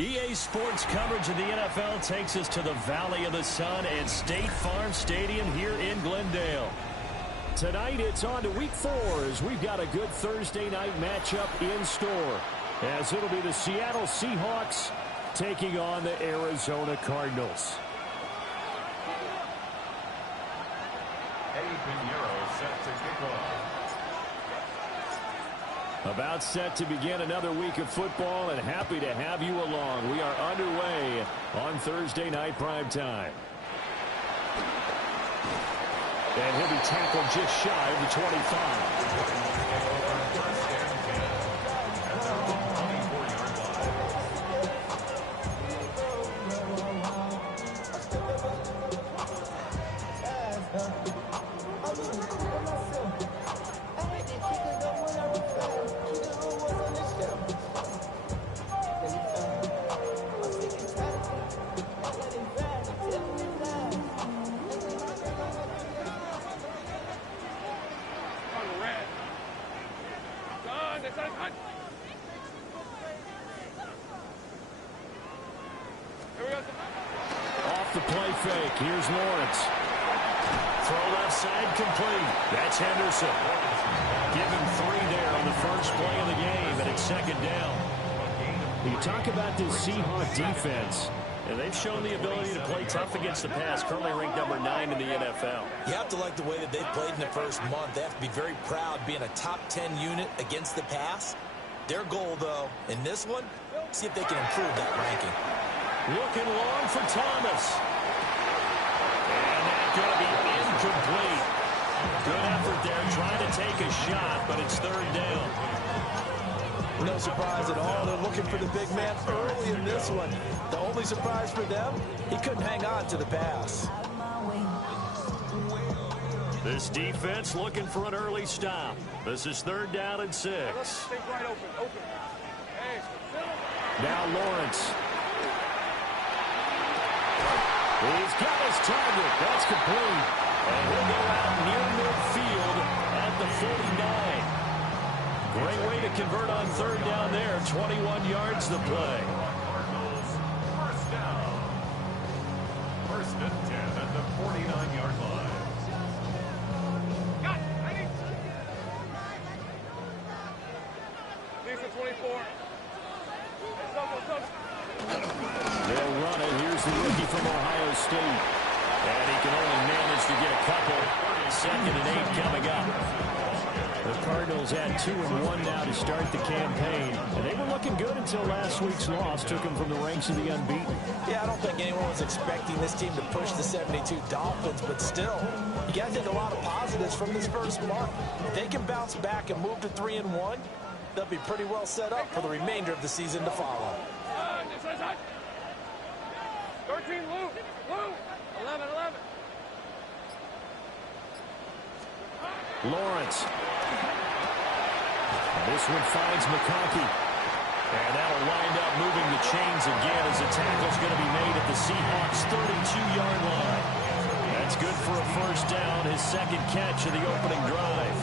EA Sports coverage of the NFL takes us to the Valley of the Sun and State Farm Stadium here in Glendale. Tonight it's on to Week 4 as we've got a good Thursday night matchup in store, as it'll be the Seattle Seahawks taking on the Arizona Cardinals. Eddie Pinheiro set to kick off. About set to begin another week of football, and happy to have you along. We are underway on Thursday night primetime. And he'll be tackled just shy of the 25. Off the play fake. Here's Lawrence. Throw left side complete. That's Henderson. Give him 3 there on the first play of the game, and it's second down. You talk about this Seahawks defense, and they've shown the ability to play tough against the pass, currently ranked number 9 in the NFL. You have to like the way that they've played in the first month. They have to be very proud being a top 10 unit against the pass. Their goal, though, in this one, see if they can improve that ranking. Looking long for Thomas. And that's going to be incomplete. Good effort there, trying to take a shot, but it's third down. No surprise at all. They're looking for the big man early in this one. The only surprise for them, he couldn't hang on to the pass. This defense looking for an early stop. This is third down and 6. Now Lawrence. He's got his target. That's complete. And he'll go out near midfield at the 49. Great way to convert on third down there. 21 yards the play. First down. First and 10 at the 49-yard line. They'll run it. Here's the rookie from Ohio State. And he can only manage to get a couple. Second and 8 coming up. The Cardinals had 2-1 now to start the campaign. And they were looking good until last week's loss took them from the ranks of the unbeaten. Yeah, I don't think anyone was expecting this team to push the 72 Dolphins, but still, you got to take a lot of positives from this first month. If they can bounce back and move to 3-1, they'll be pretty well set up for the remainder of the season to follow. 13, Lou, 11. Lawrence. This one finds McConkey. And that'll wind up moving the chains again as the tackle's going to be made at the Seahawks' 32-yard line. That's good for a first down, his second catch of the opening drive.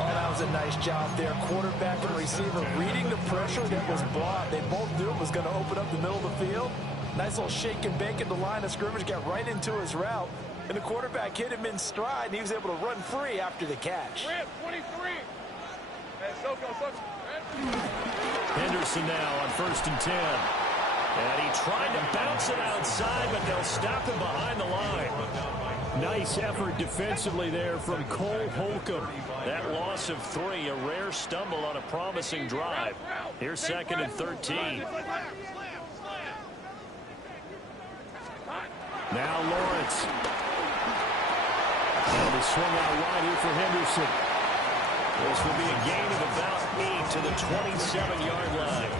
Oh, that was a nice job there. Quarterback and receiver reading the pressure that was brought. They both knew it was going to open up the middle of the field. Nice little shake and bake at the line of scrimmage, got right into his route. And the quarterback hit him in stride, and he was able to run free after the catch. 23. Henderson now on first and 10. And he tried to bounce it outside, but they'll stop him behind the line. Nice effort defensively there from Cole Holcomb. That loss of 3, a rare stumble on a promising drive. Here's second and 13. Now Lawrence. And they swing out wide here for Henderson. This will be a gain of about 8 to the 27-yard line.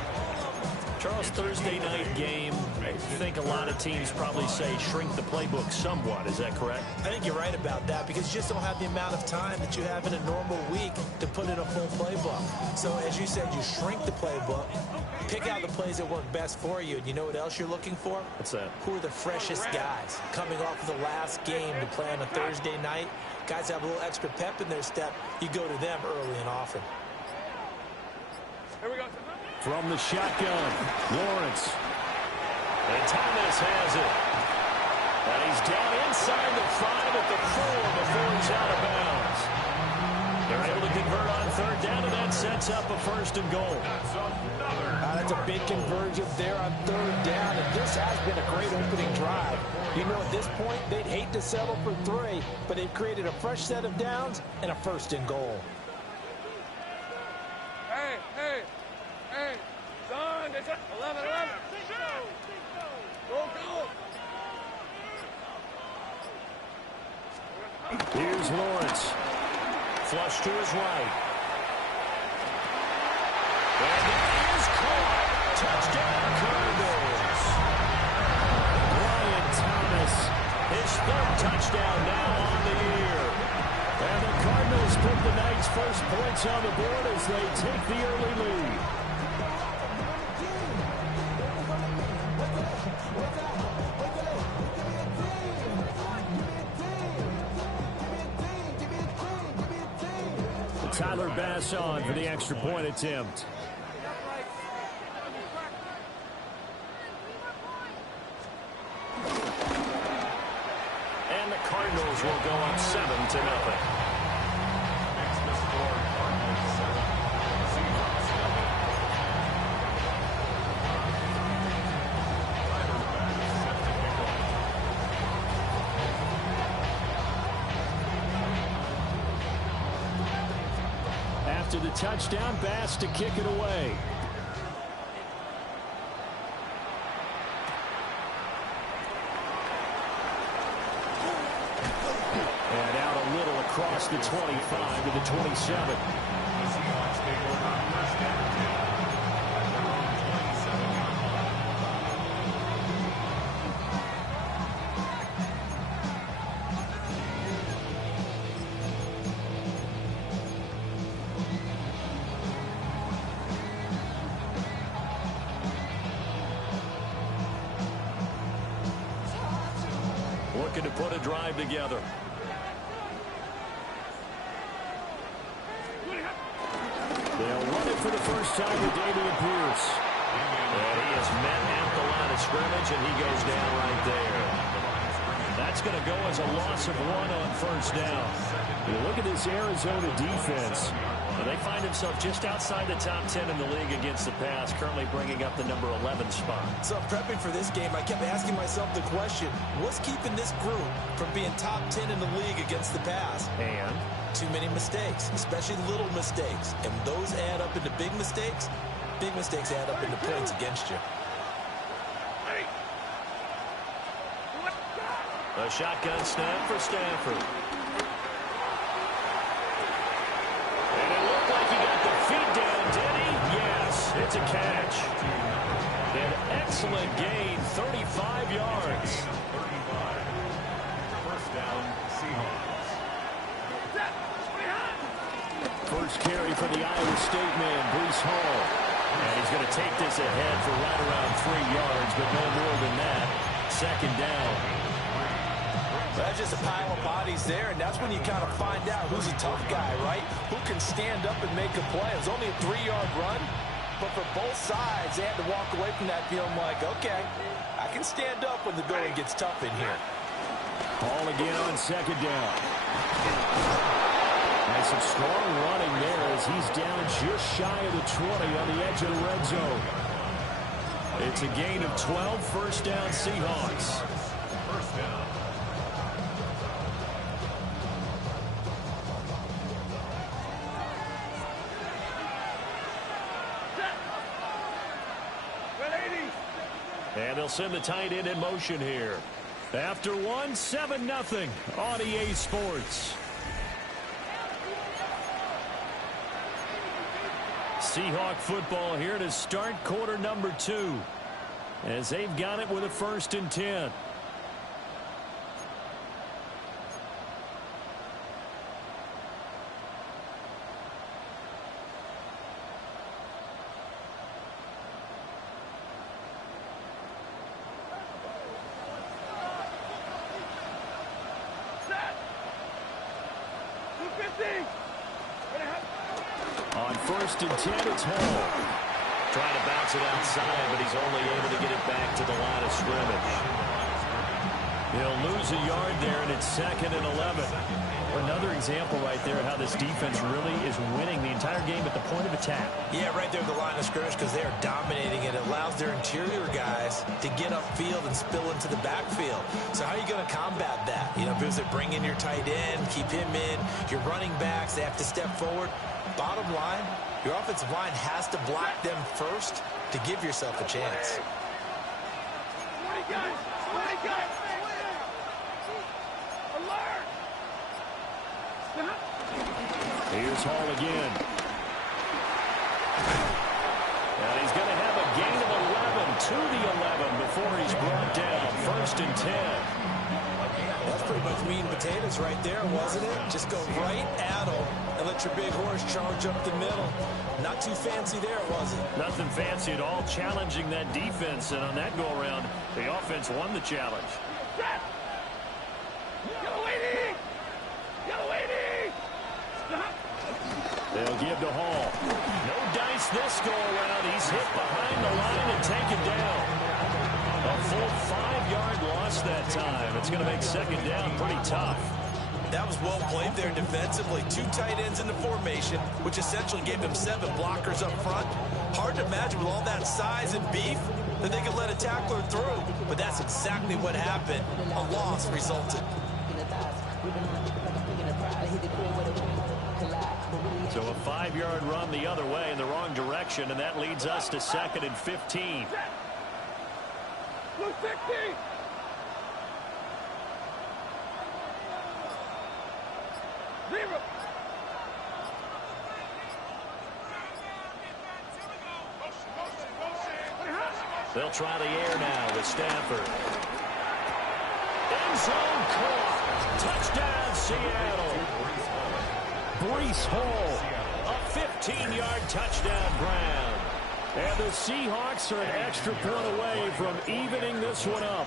Charles, Thursday night game, I think a lot of teams probably say shrink the playbook somewhat. Is that correct? I think you're right about that because you just don't have the amount of time that you have in a normal week to put in a full playbook. So as you said, you shrink the playbook, pick out the plays that work best for you. And you know what else you're looking for? What's that? Who are the freshest guys coming off of the last game to play on a Thursday night? Guys have a little extra pep in their step. You go to them early and often. Here we go. From the shotgun, Lawrence. And Thomas has it. And he's down inside the 5 at the 4 before he's out of bounds. They're able to convert on third down, and that sets up a 1st and goal. That's a big conversion there on third down, and this has been a great opening drive. You know, at this point, they'd hate to settle for 3, but they've created a fresh set of downs and a 1st and goal. Hey, son, it's 11. Go. Here's Lawrence. Flush to his right. And that is caught. Touchdown, Cardinals. Brian Thomas, his 3rd touchdown now on the year. And the Cardinals put the night's first points on the board as they take the early lead. Tyler Bass on for the extra point attempt. And the Cardinals will go up 7-0. After the touchdown, Bass to kick it away. And out a little across the 25 to the 27. Looking to put a drive together. They'll run it for the first time with Dameon Pierce. And he is met at the line of scrimmage, and he goes down right there. That's going to go as a loss of 1 on 1st down. You look at this Arizona defense. They find themselves just outside the top 10 in the league against the pass, currently bringing up the number 11 spot. So prepping for this game, I kept asking myself the question, what's keeping this group from being top 10 in the league against the pass? And too many mistakes, especially little mistakes. And those add up into big mistakes. Big mistakes add up into points against you. A shotgun snap for Stafford. And it looked like he got the feet down, did he? Yes, it's a catch. An excellent gain, 35 yards. 35. 1st down, Seahawks. First carry for the Iowa State man, Breece Hall. And he's going to take this ahead for right around 3 yards, but no more than that. 2nd down. That's just a pile of bodies there, and that's when you kind of find out who's a tough guy, right? Who can stand up and make a play. It was only a 3-yard run, but for both sides, they had to walk away from that feeling like, okay, I can stand up when the going gets tough in here. Ball again on 2nd down. And some strong running there as he's down just shy of the 20 on the edge of the red zone. It's a gain of 12, 1st down Seahawks. 1st down. And they'll send the tight end in motion here. After 1, 7-0 on EA Sports. Seahawk football here to start quarter number 2. As they've got it with a 1st and 10. On 1st and 10, it's Hall. Trying to bounce it outside, but he's only able to get it back to the line of scrimmage. He'll lose a yard there, and it's 2nd and 11. Another example right there of how this defense really is winning the entire game at the point of attack. Yeah, right there at the line of scrimmage because they are dominating it. It allows their interior guys to get upfield and spill into the backfield. So how are you going to combat that? You know, because they bring in your tight end, keep him in. Your running backs, they have to step forward. Bottom line, your offensive line has to block them first to give yourself a chance. Here's Hall again. And he's going to have a gain of 11 to the 11 before he's brought down. 1st and 10. That's pretty much meat and potatoes right there, wasn't it? Just go right at them and let your big horse charge up the middle. Not too fancy there, was it? Nothing fancy at all, challenging that defense. And on that go-around, the offense won the challenge. They'll give to Hall. No dice this go-around. He's hit behind the line and taken down. A full 5-yard loss that time. It's going to make 2nd down pretty tough. That was well played there defensively. 2 tight ends in the formation, which essentially gave them 7 blockers up front. Hard to imagine with all that size and beef that they could let a tackler through. But that's exactly what happened. A loss resulted. So a 5-yard run the other way in the wrong direction, and that leads us to 2nd and 15. They'll try the air now with Stafford. End zone caught. Touchdown, Seattle. Breece Hall, a 15-yard touchdown, Brown. And the Seahawks are an extra point away from evening this one up.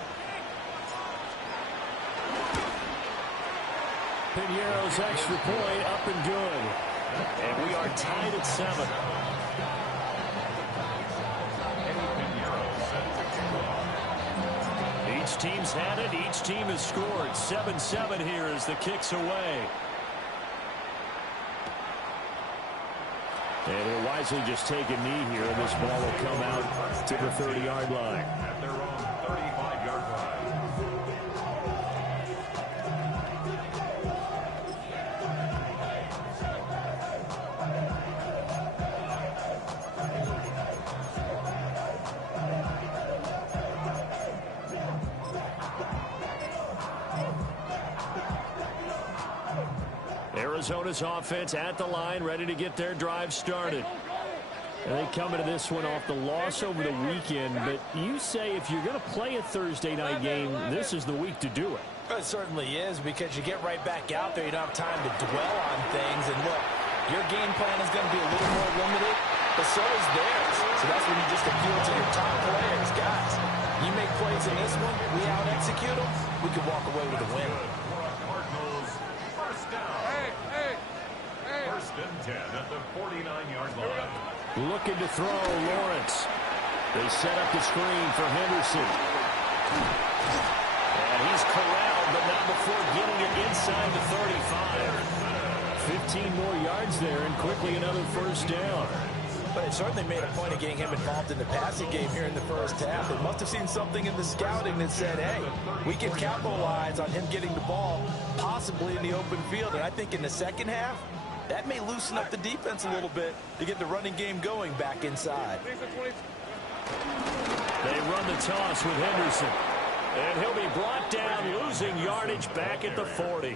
Piñeiro's extra point up and good. And we are tied at 7. Each team's had it. Each team has scored. 7-7 here as the kick's away. And he'll wisely just take a knee here, and this ball will come out to the 30-yard line. At their own 35-yard line. Arizona's offense at the line, ready to get their drive started. And they come into this one off the loss over the weekend, but you say if you're going to play a Thursday night game, this is the week to do it. It certainly is, because you get right back out there. You don't have time to dwell on things. And look, your game plan is going to be a little more limited, but so is theirs. So that's when you just appeal to your top players. Guys, you make plays in this one, we out-execute them, we can walk away with a win. Cardinals, first down. 1st and 10 at the 49-yard line. Looking to throw, Lawrence. They set up the screen for Henderson. And he's corralled, but not before getting it inside the 35. 15 more yards there, and quickly another 1st down. But it certainly made a point of getting him involved in the passing game here in the 1st half. They must have seen something in the scouting that said, hey, we can capitalize on him getting the ball, possibly in the open field. And I think in the 2nd half, that may loosen up the defense a little bit to get the running game going back inside. They run the toss with Henderson. And he'll be brought down, losing yardage back at the 40.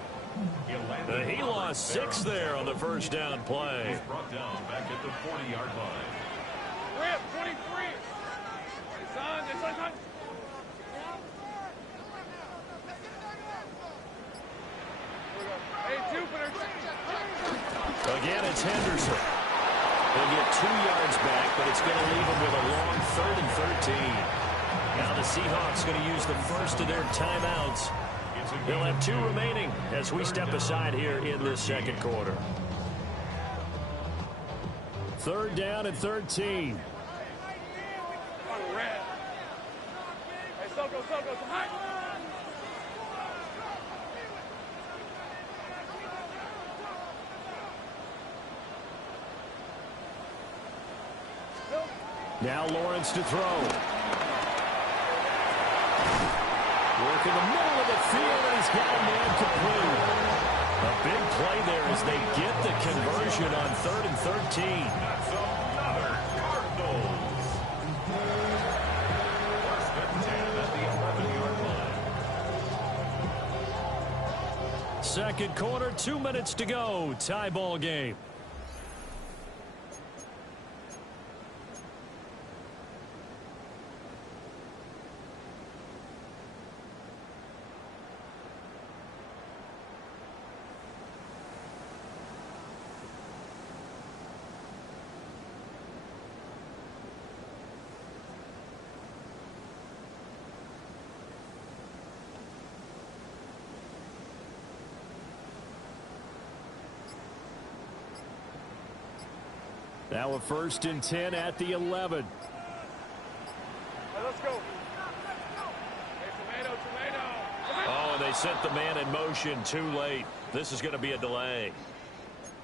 He lost 6 there on the 1st down play. He's brought down back at the 40-yard line. 23. Again, it's Henderson. He'll get 2 yards back, but it's going to leave him with a long 3rd and 13. Now the Seahawks going to use the first of their timeouts. They'll have 2 remaining as we step aside here in this 2nd quarter. 3rd down and 13. circle. High. Now Lawrence to throw. Work in the middle of the field, and he's got a man complete. A big play there as they get the conversion on 3rd and 13. That's another Cardinals. First and 10 at the 11-yard line. Second quarter, 2 minutes to go. Tie ball game. Now a 1st and 10 at the 11. Hey, let's go. Hey, tomato. Oh, they sent the man in motion too late. This is going to be a delay.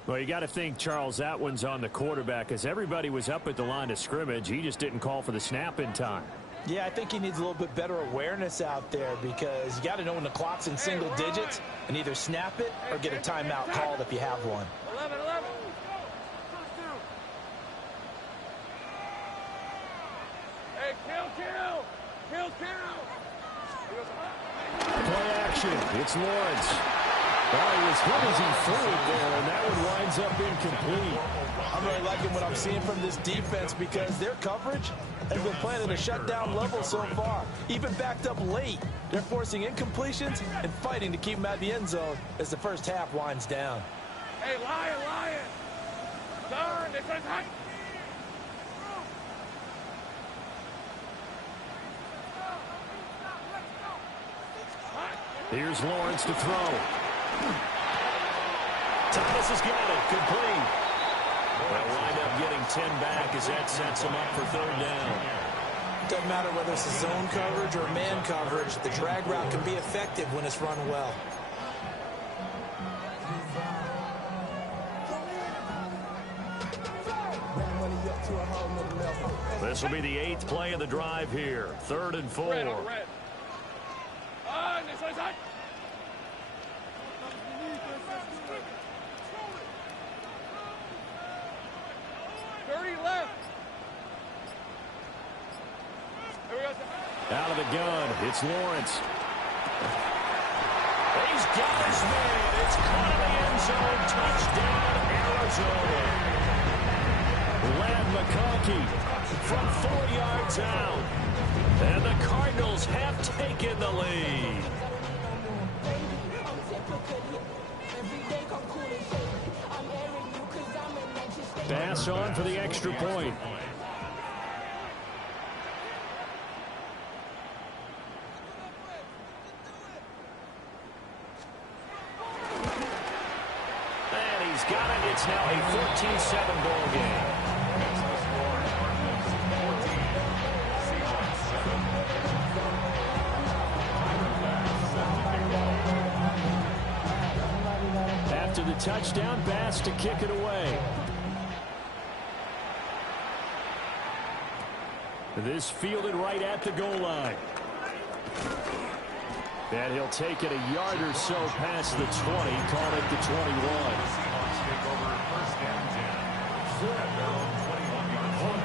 Well, you got to think, Charles, that one's on the quarterback as everybody was up at the line of scrimmage. He just didn't call for the snap in time. Yeah, I think he needs a little bit better awareness out there because you got to know when the clock's in single digits and either snap it or get a timeout called if you have one. 11. Hey, kill. Play action. It's Lawrence. Oh, he was hit as he threw it there, and that one winds up incomplete. I'm really liking what I'm seeing from this defense because their coverage has been playing at a shutdown level so far. Even backed up late, they're forcing incompletions and fighting to keep them out of the end zone as the first half winds down. Hey, lion. Turn. This one's hot. Here's Lawrence to throw. Thomas has got it. Complete. They'll wind up getting 10 back as that sets them up for 3rd down. Doesn't matter whether it's a zone coverage or man coverage. The drag route can be effective when it's run well. This will be the 8th play of the drive here. 3rd and 4. Red. This one's hot. 30 left. Out of the gun, it's Lawrence. He's got his man. It's caught in the end zone. Touchdown, Arizona. Ladd McConkey from 4 yards out. And the Cardinals have taken the lead. Pass on for the extra point. And he's got it. It's now a 14-7 ball game. After the touchdown, Bass to kick it away. This fielded right at the goal line. And he'll take it a yard or so past the 20, call it the 21. Seahawks take over 1st and 10 at their own 21-yard line.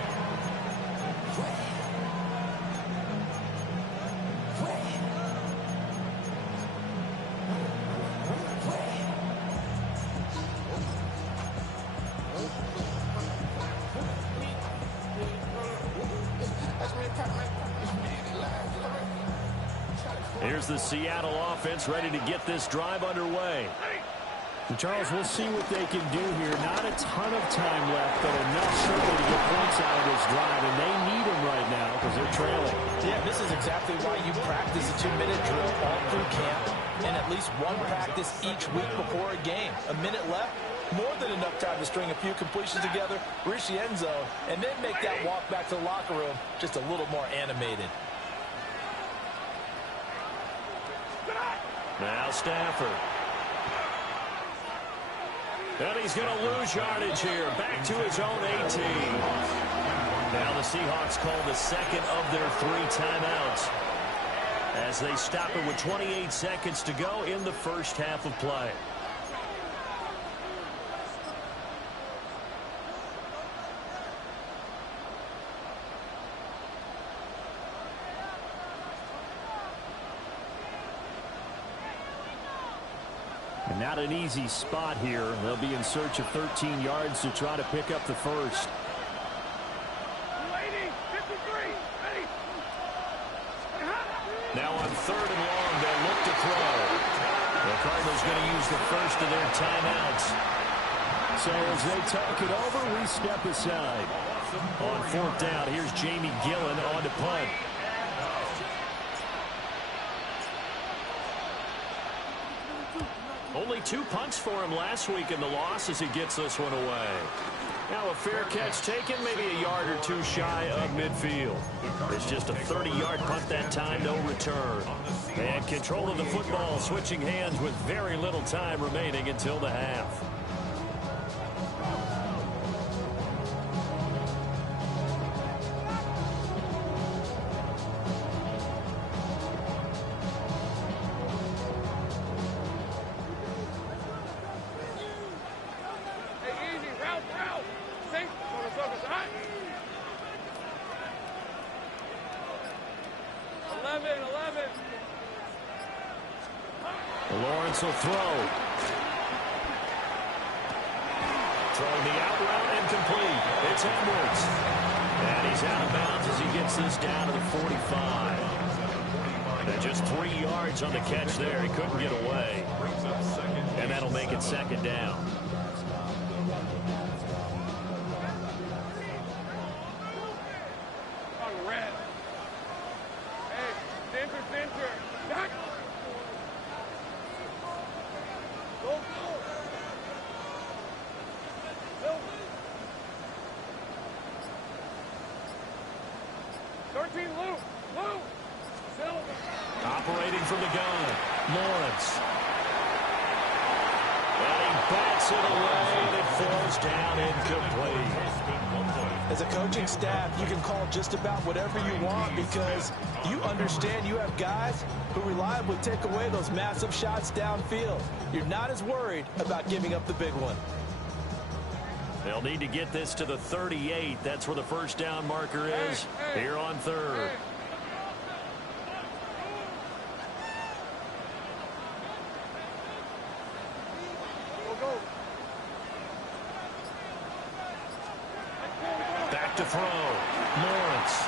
Here's the Seattle offense ready to get this drive underway. And Charles, we'll see what they can do here. Not a ton of time left, but enough certainly to get points out of this drive, and they need them right now because they're trailing. Yeah, this is exactly why you practice a 2-minute drill all through camp and at least one practice each week before a game. A minute left, more than enough time to string a few completions together, reach the end zone, and then make that walk back to the locker room just a little more animated. Now Stafford. And he's going to lose yardage here. Back to his own 18. Now the Seahawks call the second of their 3 timeouts as they stop it with 28 seconds to go in the first half of play. And not an easy spot here. They'll be in search of 13 yards to try to pick up the first. Now on 3rd and long, they'll look to throw. The Cardinals going to use the first of their timeouts. So as they talk it over, we step aside. On 4th down, here's Jamie Gillen on to punt. Only 2 punts for him last week in the loss as he gets this one away. Now a fair catch taken, maybe a yard or 2 shy of midfield. It's just a 30-yard punt that time, no return. And control of the football, switching hands with very little time remaining until the half. Lawrence will throw. Throwing the out route and complete. It's Edwards. And he's out of bounds as he gets this down to the 45. And just 3 yards on the catch there. He couldn't get away. And that'll make it 2nd down. Operating from the gun, Lawrence. And he bats it away, and it falls down incomplete. As a coaching staff, you can call just about whatever you want because you understand you have guys who reliably take away those massive shots downfield. You're not as worried about giving up the big one. They'll need to get this to the 38. That's where the first down marker is here on 3rd. Back to throw. Lawrence.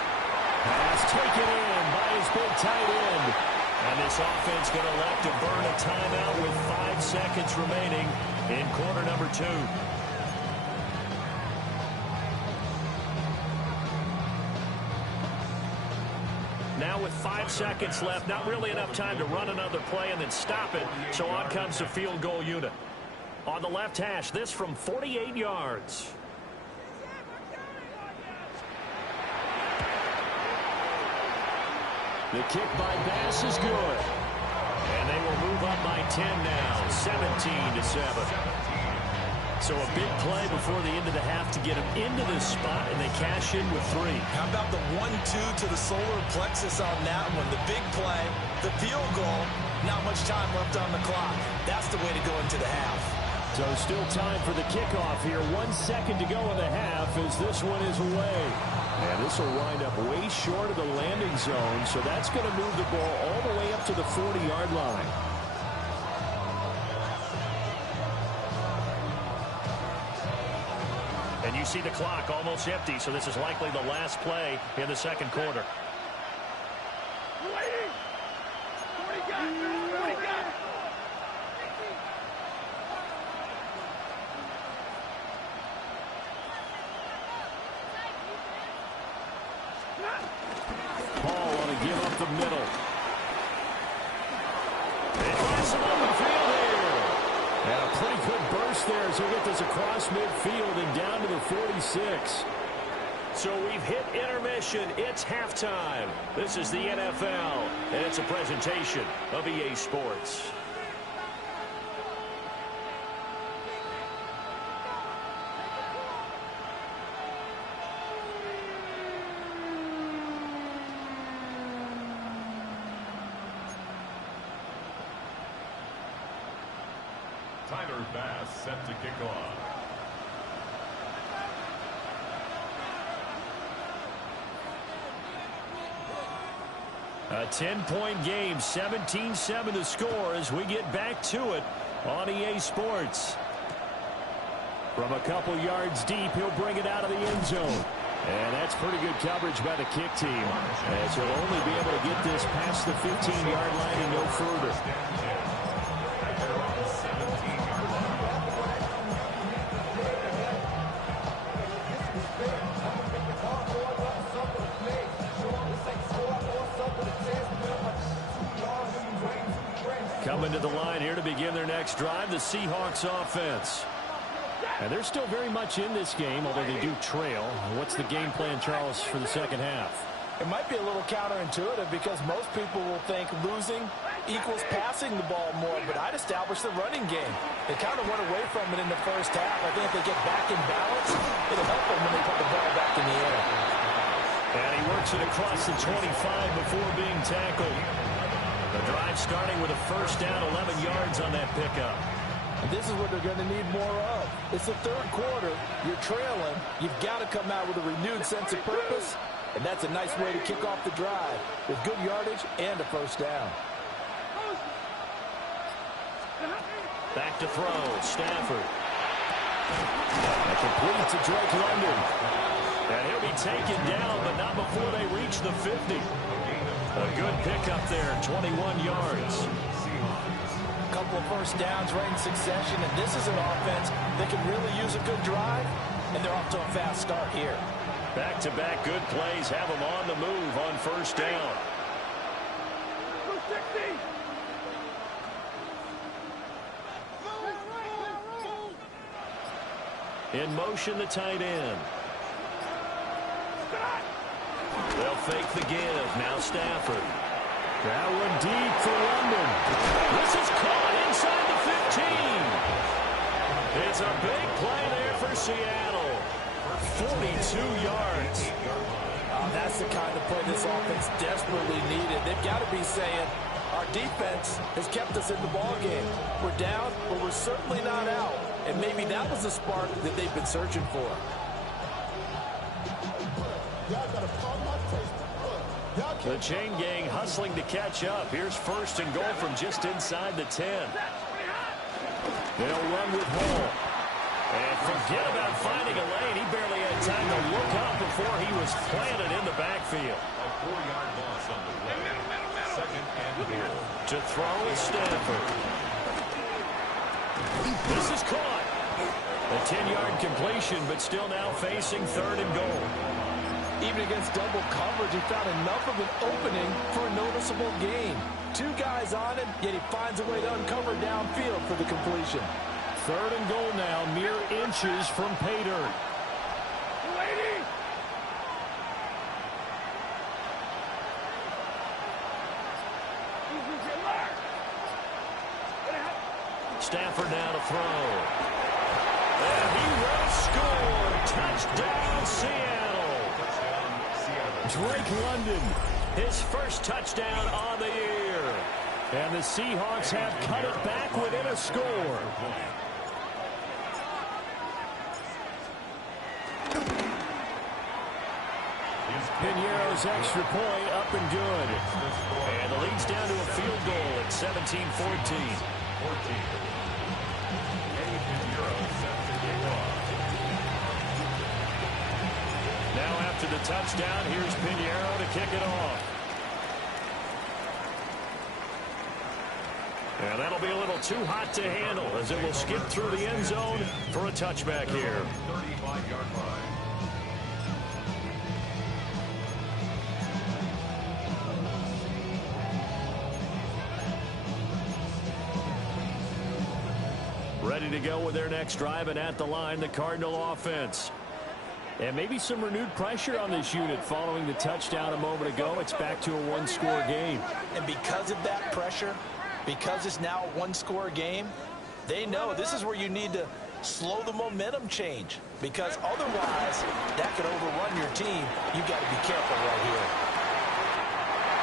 Pass taken in by his big tight end. And this offense going to elect to burn a timeout with 5 seconds remaining in quarter number 2. Now with 5 seconds left, not really enough time to run another play and then stop it. So on comes the field goal unit. On the left hash, this from 48 yards. The kick by Bass is good. And they will move up by 10 now, 17-7. So a big play before the end of the half to get them into this spot, and they cash in with 3. How about the 1-2 to the solar plexus on that one? The big play, the field goal, not much time left on the clock. That's the way to go into the half. So still time for the kickoff here. 1 second to go in the half as this one is away. And this will wind up way short of the landing zone, so that's going to move the ball all the way up to the 40-yard line. And you see the clock almost empty, so this is likely the last play in the second quarter. Paul want to give up the middle. They pass him on the field here. And a pretty good burst there as he get this across midfield and down to the 46. So we've hit intermission. It's halftime. This is the NFL, and it's a presentation of EA Sports. Tyler Bass set to kick off. A 10-point game, 17-7 the score as we get back to it on EA Sports. From a couple yards deep, he'll bring it out of the end zone. And that's pretty good coverage by the kick team, as he'll only be able to get this past the 15-yard line and no further. Coming to the line here to begin their next drive, the Seahawks offense. And they're still very much in this game, although they do trail. What's the game plan, Charles, for the second half? It might be a little counterintuitive because most people will think losing equals passing the ball more, but I'd establish the running game. They kind of went away from it in the first half. I think if they get back in balance, it'll help them when they put the ball back in the air. And he works it across the 25 before being tackled. The drive starting with a first down, 11 yards on that pickup. And this is what they're going to need more of. It's the third quarter. You're trailing. You've got to come out with a renewed sense of purpose, and that's a nice way to kick off the drive with good yardage and a first down. Back to throw, Stafford. And complete to Drake London. And he'll be taken down, but not before they reach the 50. A good pickup there, 21 yards. A couple of first downs right in succession, and this is an offense that can really use a good drive, and they're off to a fast start here. Back-to-back good plays have them on the move on first down. In motion, the tight end. They'll fake the give. Now Stafford. That one deep for London. This is caught inside the 15. It's a big play there for Seattle. 42 yards. That's the kind of play this offense desperately needed. They've got to be saying, our defense has kept us in the ballgame. We're down, but we're certainly not out. And maybe that was the spark that they've been searching for. The chain gang hustling to catch up. Here's first and goal from just inside the 10. They'll run with Hall. And forget about finding a lane. He barely had time to look up before he was planted in the backfield. A 4-yard loss on the way. Second and goal. To throw is Stafford. This is caught. A 10-yard completion, but still now facing third and goal. Even against double coverage, he found enough of an opening for a noticeable gain. Two guys on him, yet he finds a way to uncover downfield for the completion. Third and goal now, mere inches from pay dirt. Stafford now to throw. And he will score. Touchdown, Seattle. Drake London, his first touchdown on the year. And the Seahawks have cut it back within a score. Piñeiro's extra point up and good. And the lead's down to a field goal at 17-14. Now after the touchdown, here's Piñeiro to kick it off. And that'll be a little too hot to handle as it will skip through the end zone for a touchback here. 35-yard line. Ready to go with their next drive, and at the line, the Cardinal offense. And maybe some renewed pressure on this unit following the touchdown a moment ago. It's back to a one-score game. And because of that pressure, because it's now a one-score game, they know this is where you need to slow the momentum change, because otherwise that could overrun your team. You've got to be careful right here.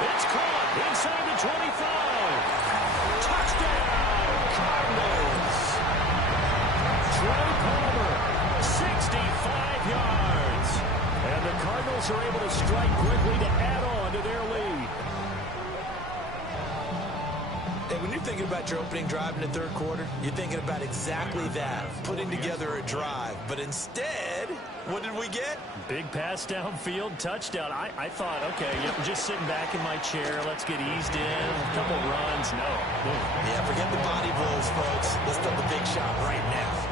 It's caught inside the 25. Touchdown, Cardinals. Troy Palmer, 65 yards. And the Cardinals are able to strike quickly to add on to their lead. Hey, when you're thinking about your opening drive in the third quarter, you're thinking about exactly that, putting together a drive. But instead, what did we get? Big pass downfield, touchdown. I thought, okay, just sitting back in my chair, let's get eased in, a couple runs. No. Yeah, forget the body blows, folks. Let's throw the big shot right now.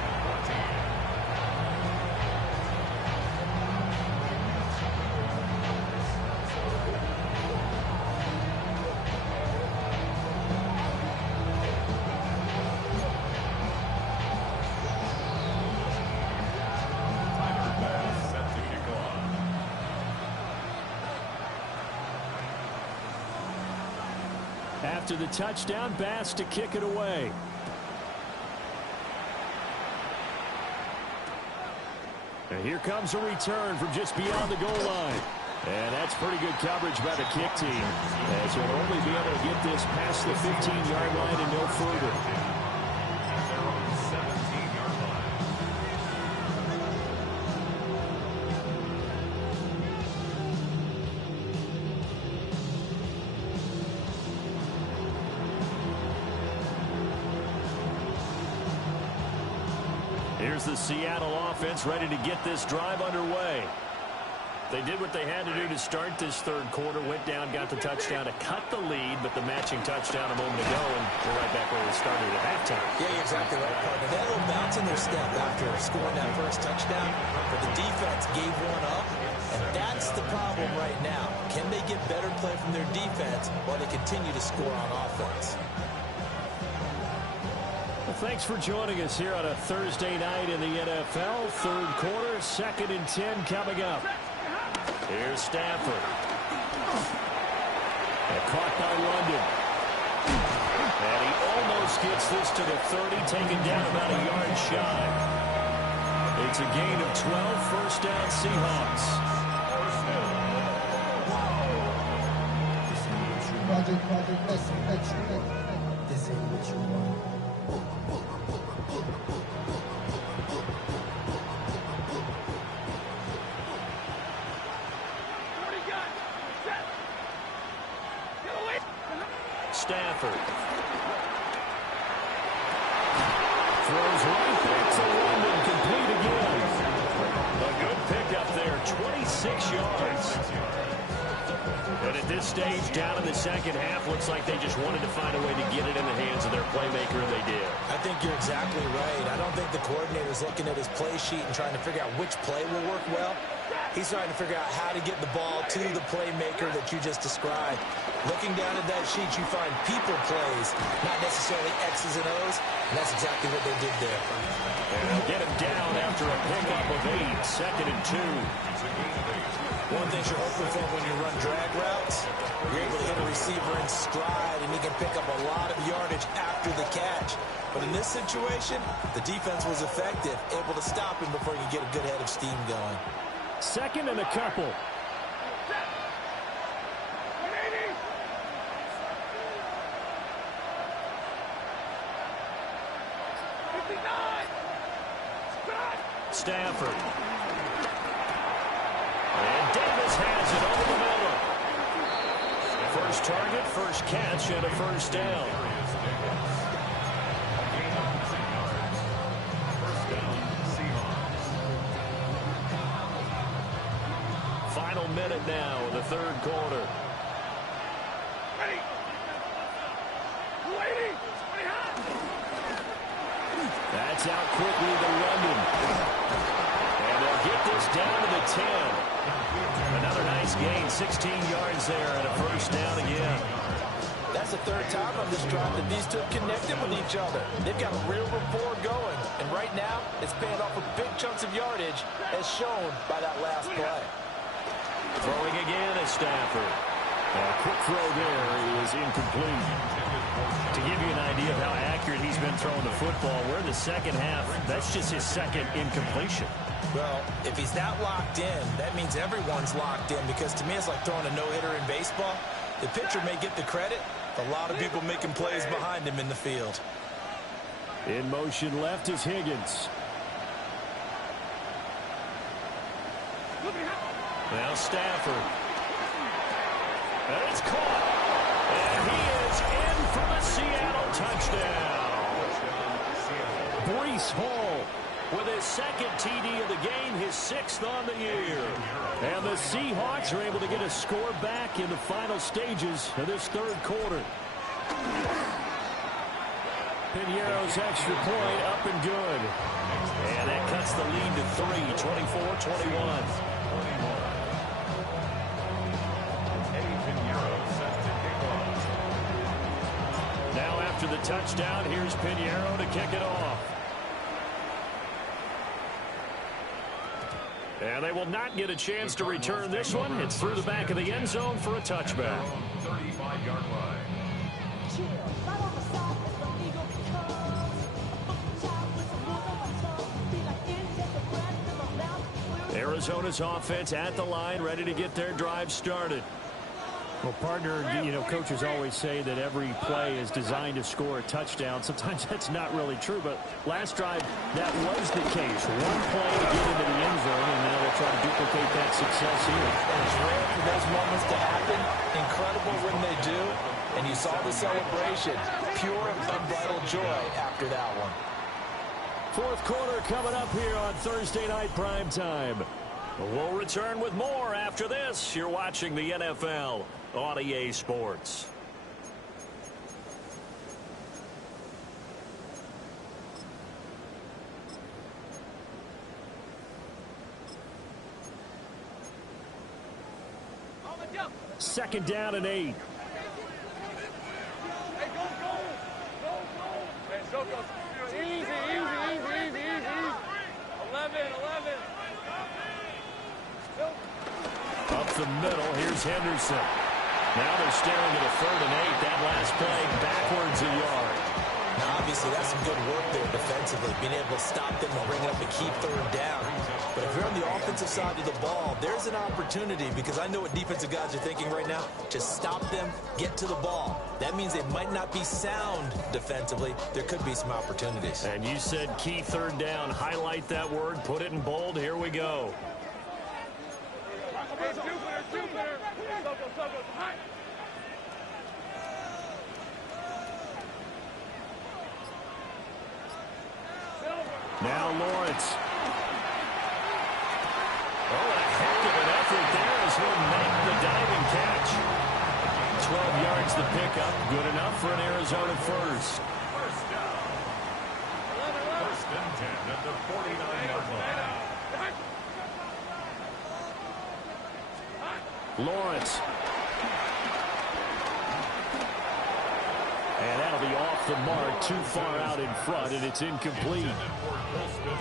After the touchdown, Bass to kick it away. And here comes a return from just beyond the goal line. And that's pretty good coverage by the kick team, as we'll only be able to get this past the 15-yard line and no further. Here's the Seattle offense ready to get this drive underway. They did what they had to do to start this third quarter, went down, got the touchdown to cut the lead, but the matching touchdown a moment ago, and we're right back where we started at halftime. Yeah, you're exactly right, partner. They had a little bounce in their step after scoring that first touchdown, but the defense gave one up, and that's the problem right now. Can they get better play from their defense while they continue to score on offense? Thanks for joining us here on a Thursday night in the NFL. Third quarter, 2nd and 10 coming up. Here's Stafford. And caught by London. And he almost gets this to the 30, taken down about a yard shy. It's a gain of 12, first down Seahawks. This ain't what you want. Stafford throws right back to London, complete again. A good pickup there, 26 yards. And at this stage, down in the second half, looks like they just wanted to find a way to get it in the hands of their playmaker, and they did. I think you're exactly right. I don't think the coordinator's looking at his play sheet and trying to figure out which play will work well. He's trying to figure out how to get the ball to the playmaker that you just described. Looking down at that sheet, you find people plays, not necessarily X's and O's, and that's exactly what they did there. And they'll get him down after a pickup of 8, 2nd and 2. One thing you're hoping for when you run drag routes, you're able to hit a receiver in stride, and he can pick up a lot of yardage after the catch. But in this situation, the defense was effective, able to stop him before he could get a good head of steam going. 2nd and a couple. Stafford. And Davis has it over the middle. First target, first catch, and a first down. Final minute now in the third quarter. That's out quickly to London. And they'll get this down to the 10. Another nice gain, 16 yards there and a first down again. That's that's the third time on this drive that these two have connected with each other. They've got a real rapport going, and right now it's paying off with big chunks of yardage, as shown by that last play. Throwing again is Stafford. A quick throw there is incomplete. To give you an idea of how accurate he's been throwing the football, we're in the second half. That's just his second incompletion. Well, if he's that locked in, that means everyone's locked in, because to me it's like throwing a no-hitter in baseball. The pitcher may get the credit, a lot of people making plays behind him in the field. In motion left is Higgins. Now Stafford. And it's caught. And he is in for the Seattle touchdown. Breece Hall with his second TD of the game, his 6th on the year. And the Seahawks are able to get a score back in the final stages of this third quarter. Piñeiro's extra point up and good. And that cuts the lead to 3, 24-21. Now after the touchdown, here's Piñeiro to kick it off. And they will not get a chance to return this one. It's through the back of the end zone for a touchback. 35-yard line. Arizona's offense at the line, ready to get their drive started. Well, partner, you know, coaches always say that every play is designed to score a touchdown. Sometimes that's not really true, but last drive, that was the case. One play to get into the end zone, and now they'll try to duplicate that success here. And it's rare for those moments to happen. Incredible when they do. And you saw the celebration. Pure, unbridled joy after that one. Fourth quarter coming up here on Thursday Night Primetime. We'll return with more after this. You're watching the NFL on EA Sports. Second down and 8. Easy. 11. Up the middle, here's Henderson. Now they're staring at a 3rd and 8. That last play backwards a yard. Now, obviously, that's some good work there defensively, being able to stop them and bring it up a key 3rd down. But if you're on the offensive side of the ball, there's an opportunity, because I know what defensive guys are thinking right now. Just stop them, get to the ball. That means they might not be sound defensively. There could be some opportunities. And you said key 3rd down. Highlight that word, put it in bold. Here we go. Now Lawrence. Oh, a heck of an effort there as he'll make the diving catch. 12 yards the pickup. Good enough for an Arizona first. First down. 1st and 10 at the 49-yard line. Lawrence. And that'll be off the mark, too far out in front, and it's incomplete.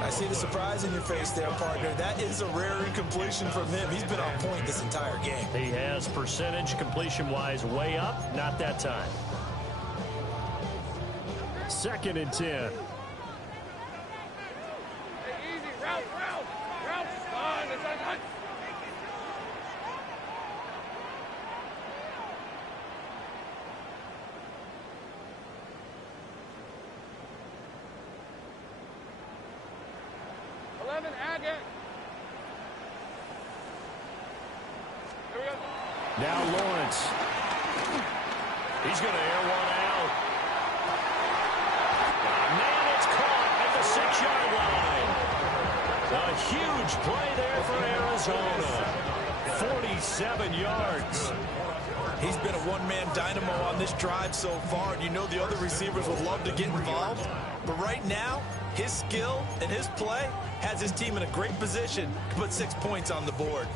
I see the surprise in your face there, partner. That is a rare incompletion from him. He's been on point this entire game. He has percentage completion-wise way up, not that time. 2nd and 10. Route. Now Lawrence. He's going to air one out. Man, it's caught at the 6-yard line. A huge play there for Arizona. 47 yards. He's been a one-man dynamo on this drive so far, and you know the other receivers would love to get involved. But right now, his skill and his play has his team in a great position to put 6 points on the board.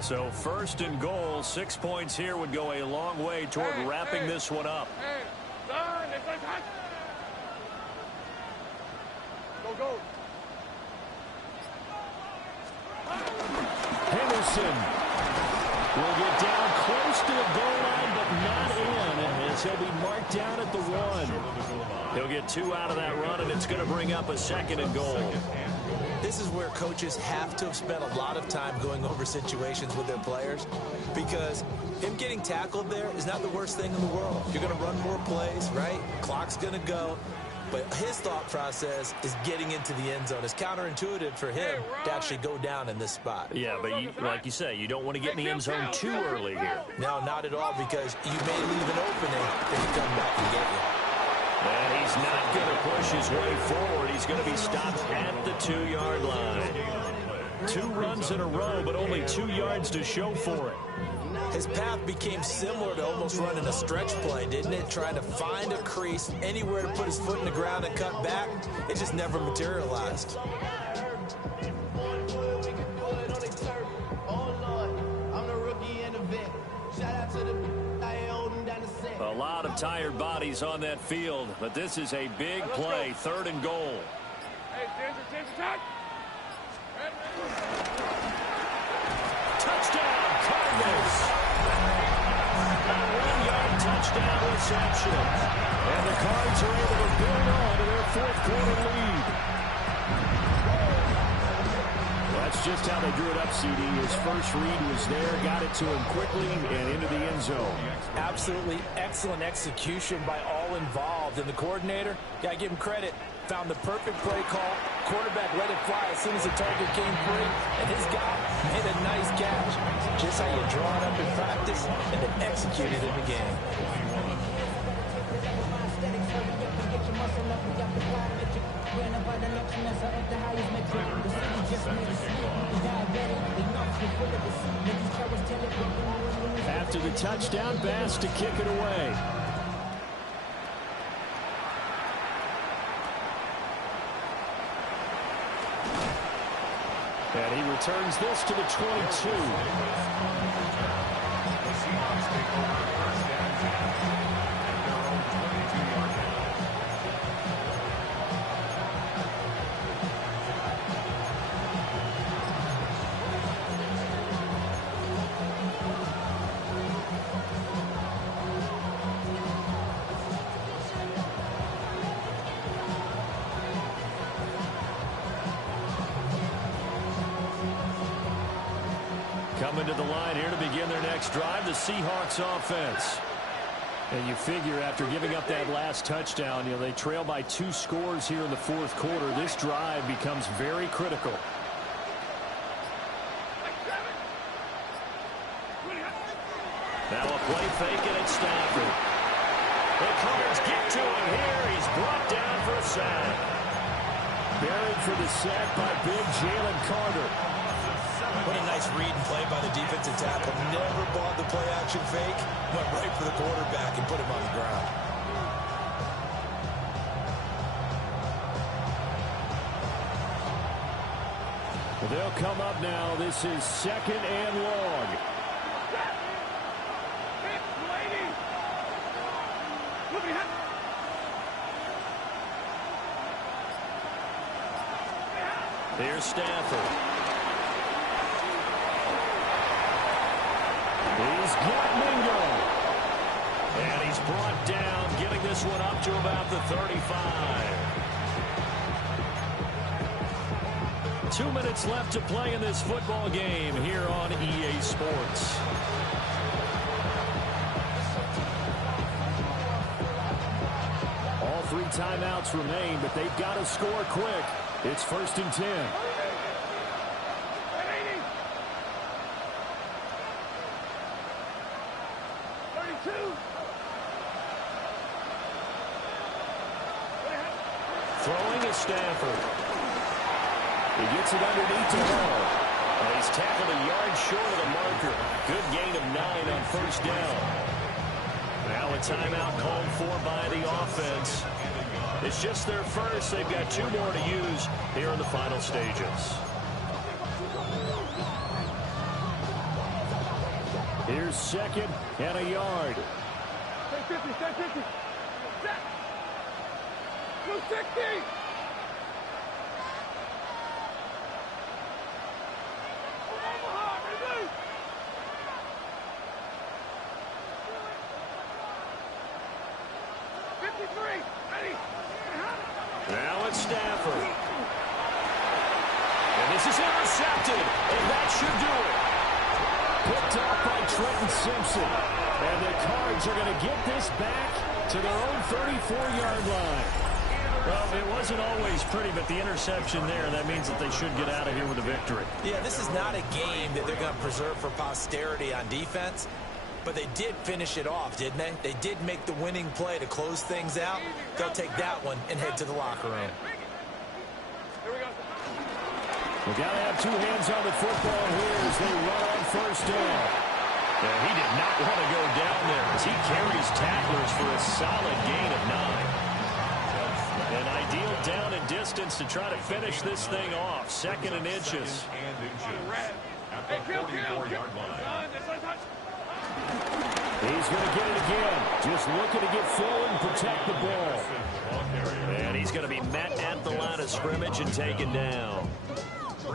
So first and goal, 6 points here would go a long way toward wrapping this one up. Go. Henderson will get down close to the goal line, but not in, as he'll be marked down at the 1. He'll get 2 out of that run, and it's going to bring up a second and goal. This is where coaches have to have spent a lot of time going over situations with their players, because him getting tackled there is not the worst thing in the world. You're going to run more plays, right? Clock's going to go. But his thought process is getting into the end zone. It's counterintuitive for him to actually go down in this spot. Yeah, but like you say, you don't want to get in the end zone too early here. No, not at all, because you may leave an opening if he come back and get you. And he's not going to push his way forward. He's going to be stopped at the 2-yard line. 2 runs in a row, but only 2 yards to show for it. His path became similar to almost running a stretch play, didn't it? Trying to find a crease, anywhere to put his foot in the ground and cut back. It just never materialized. A lot of tired bodies on that field, but this is a big play, 3rd and goal. Touchdown, Cardinals! A 1-yard touchdown reception. And the Cards are able to build on to their 4th quarter lead. That's just how they drew it up, CD. His first read was there, got it to him quickly, and into the end zone. Absolutely excellent execution by all involved. And the coordinator, got to give him credit, found the perfect play call. Quarterback let it fly as soon as the target came free, and his guy made a nice catch. Just how you draw it up in practice and then execute it in the game. After the touchdown, Bass to kick it away. And he returns this to the 22. Coming to the line here to begin their next drive, the Seahawks offense. And you figure after giving up that last touchdown, they trail by 2 scores here in the 4th quarter. This drive becomes very critical. Now a play fake, and it's Stafford. The Cards get to him here. He's brought down for a sack. Buried for the sack by big Jalen Carter. What a nice read and play by the defensive tackle. Never bought the play-action fake. Went right for the quarterback and put him on the ground. They'll come up now. This is 2nd and long. Here's Stafford. He's got Mingo. And he's brought down, getting this one up to about the 35. 2 minutes left to play in this football game here on EA Sports. All 3 timeouts remain, but they've got to score quick. It's 1st and 10. Throwing is Stafford. He gets it underneath to Hall. And he's tackled a yard short of the marker. Good gain of 9 on 1st down. Now a timeout called for by the offense. It's just their first. They've got 2 more to use here in the final stages. Here's second and a yard. Stay 50, stay 50. Set. 260. Now it's Stafford. And this is intercepted, and that should do it. Picked off by Trenton Simpson. And the Cards are going to get this back to their own 34-yard line. Well, it wasn't always pretty, but the interception there, that means that they should get out of here with a victory. Yeah, this is not a game that they're going to preserve for posterity on defense. But they did finish it off, didn't they? They did make the winning play to close things out. They'll take that one and head to the locker room. We've got to have two hands on the football here as they run on first down. Yeah, he did not want to go down there as he carries tacklers for a solid gain of 9. An ideal down and distance to try to finish this thing off. Second and inches. At the 44-yard line. He's going to get it again. Just looking to get forward and protect the ball. And he's going to be met at the line of scrimmage and taken down.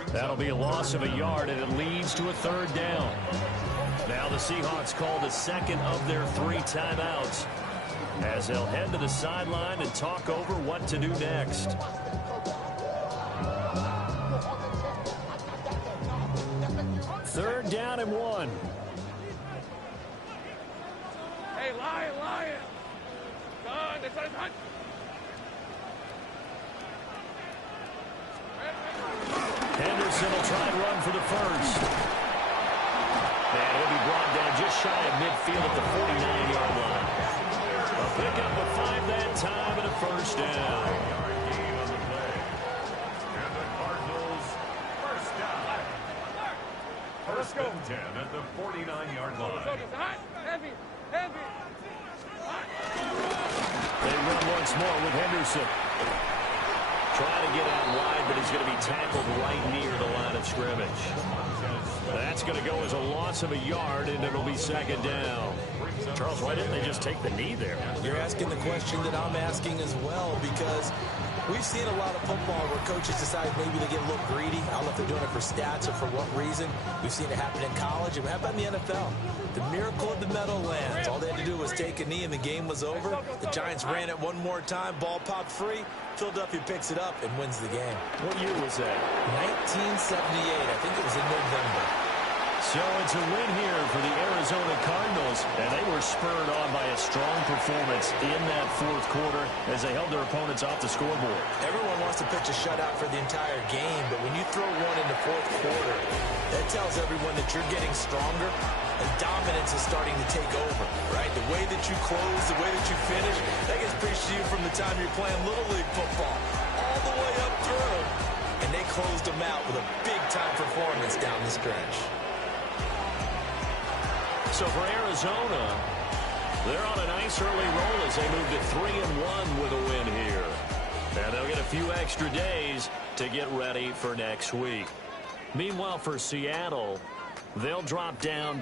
That'll be a loss of a yard, and it leads to a third down. Now the Seahawks call the second of their 3 timeouts as they'll head to the sideline and talk over what to do next. Third down and 1. Hey, Lion. Son, this is hot. Henderson will try and run for the first. And he'll be brought down just shy of midfield at the 49-yard line. A pickup of 5 that time and a first down. And the Cardinals first down. First and 10 at the 49-yard line. Heavy. They run once more with Henderson. Trying to get out wide, but he's going to be tackled right near the line of scrimmage. That's going to go as a loss of a yard, and it'll be second down. Charles, why didn't they just take the knee there? You're asking the question that I'm asking as well, because we've seen a lot of football where coaches decide maybe they get a little greedy. I don't know if they're doing it for stats or for what reason. We've seen it happen in college. And how about in the NFL? The miracle of the Meadowlands. All they had to do was take a knee and the game was over. The Giants ran it one more time. Ball popped free. Philadelphia picks it up and wins the game. What year was that? 1978. I think it was in November. So it's a win here for the Arizona Cardinals, and they were spurred on by a strong performance in that fourth quarter as they held their opponents off the scoreboard. Everyone wants to pitch a shutout for the entire game, but when you throw one in the fourth quarter, that tells everyone that you're getting stronger and dominance is starting to take over, right? The way that you close, the way that you finish, that gets preached to you from the time you're playing Little League football all the way up through, and they closed them out with a big-time performance down the stretch. So for Arizona, they're on a nice early roll as they move to 3-1 with a win here. And they'll get a few extra days to get ready for next week. Meanwhile, for Seattle, they'll drop down